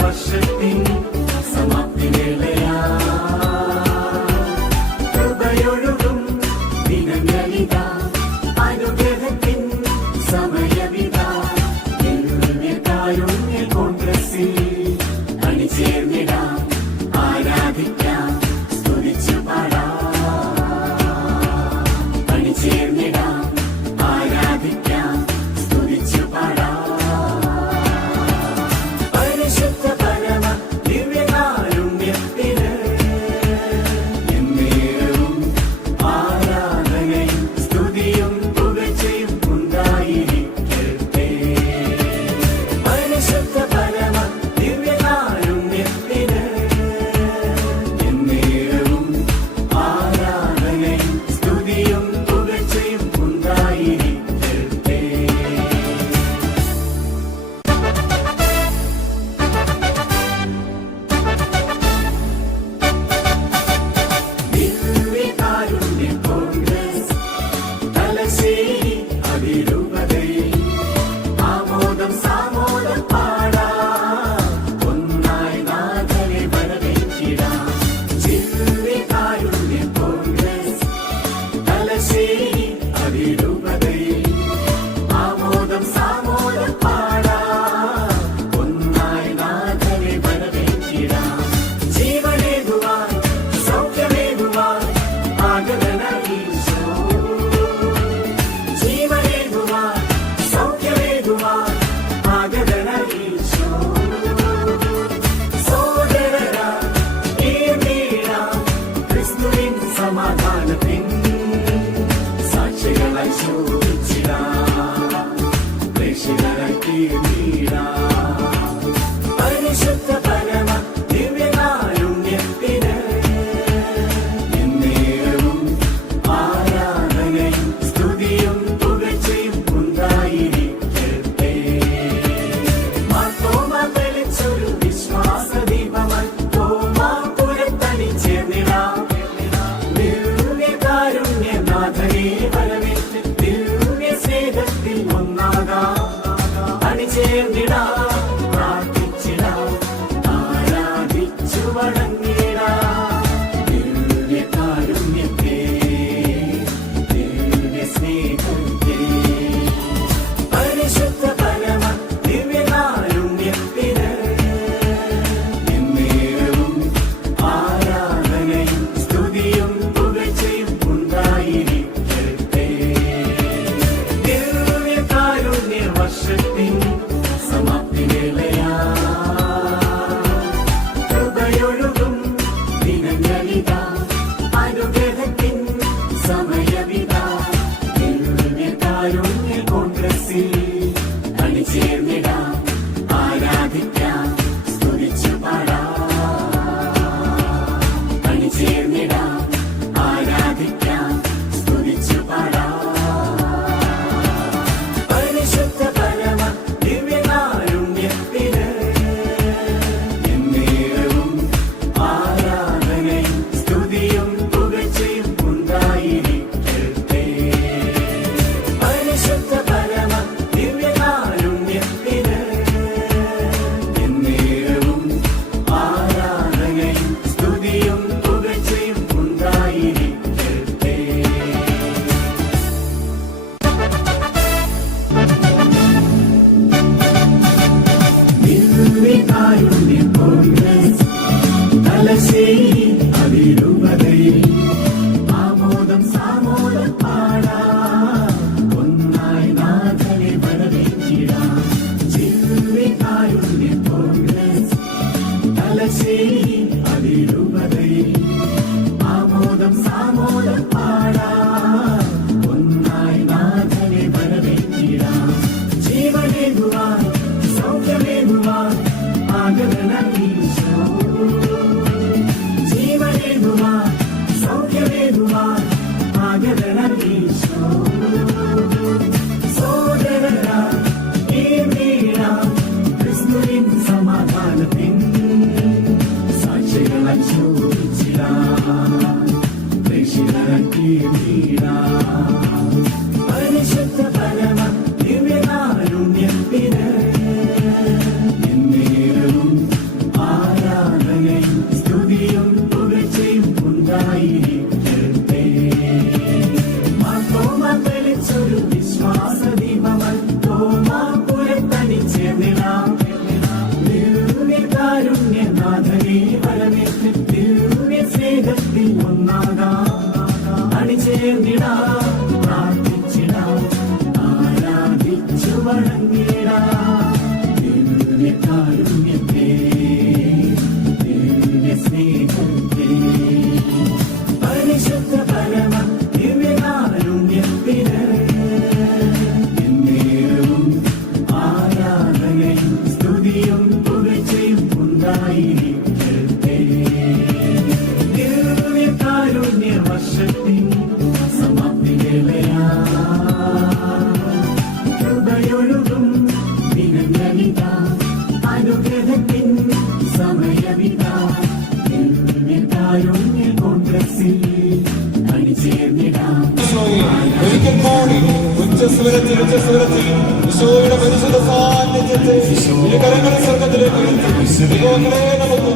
വർഷത്തിൻ സമാപ്തി തലശ്ശേരി അതിരൂപതയിൽ ആമോദം സാമോദം പാടാ ഒന്നായി നാഥനെ വരവേറ്റിടാം കാരുണ്യ കോൺഗ്രസ് തലശ്ശേരി അതിരൂപതയിൽ ആമോദം സാമോദം പാടാ ഒന്നായി നാഥനെ വരവേറ്റിടാം ജീവനേകുവാൻ സൗഖ്യമേകുവാൻ ആഗതനായി ജീവനേകുവാൻ സൗഖ്യമേകുവാൻ ആഗതനായി സോദരരാ ക്രിസ്തുവിൻ സമാധാനത്തിൻ സാക്ഷികളായി ചോദിച്ചിടാം പ്രേക്ഷിതരാക്കി പരിശുദ്ധ പരമ ദിവ്യകാരുണ്യത്തിന് എന്നേരവും ആരാധനയും സ്തുതിയും പുകഴ്ചയും ഉണ്ടായിരിക്കട്ടെ. മാർത്തോമാ തെളിച്ചൊരു വിശ്വാസ ദീപമായി തോമാ പുരത്തണിച്ചേർന്നിടാം ദിവ്യകാരുണ്യനാഥനെ വരവേറ്റ് ദിവ്യ സ്നേഹത്തിൽ ഒന്നാകാം അണിചേർന്നിടാം പ്രാർത്ഥിച്ചിടാം ആരാധിച്ചു വണങ്ങിടാം ദിവ്യകാരുണ്യത്തെ ദിവ്യ സ്നേഹത്തെ പരിശുദ്ധ പരമ ദിവ്യകാരുണ്യത്തിന് എന്നേരവും ആരാധനയും സ്തുതിയും പുകഴ്ചയും ഉണ്ടായിരിക്കട്ടെ. ദിവ്യകാരുണ്യ വർഷത്തിൻ സമാപ്തി വേളയാ കൃപയൊഴുകും ദിനങ്ങളിതാ അനുഗ്രഹത്തിൻ സമയമിതാ ദിവ്യകാരുണ്യ കോൺഗ്രസിൽ അണിചേർന്നിടാം. ഒരിക്കൽ കൂടി ഉച്ചസ്വരത്തിൽ ഈശോയുടെ പരിശുദ്ധ സാന്നിധ്യത്തെ കരങ്ങളെ സ്വർഗത്തിലേക്ക് നമുക്ക്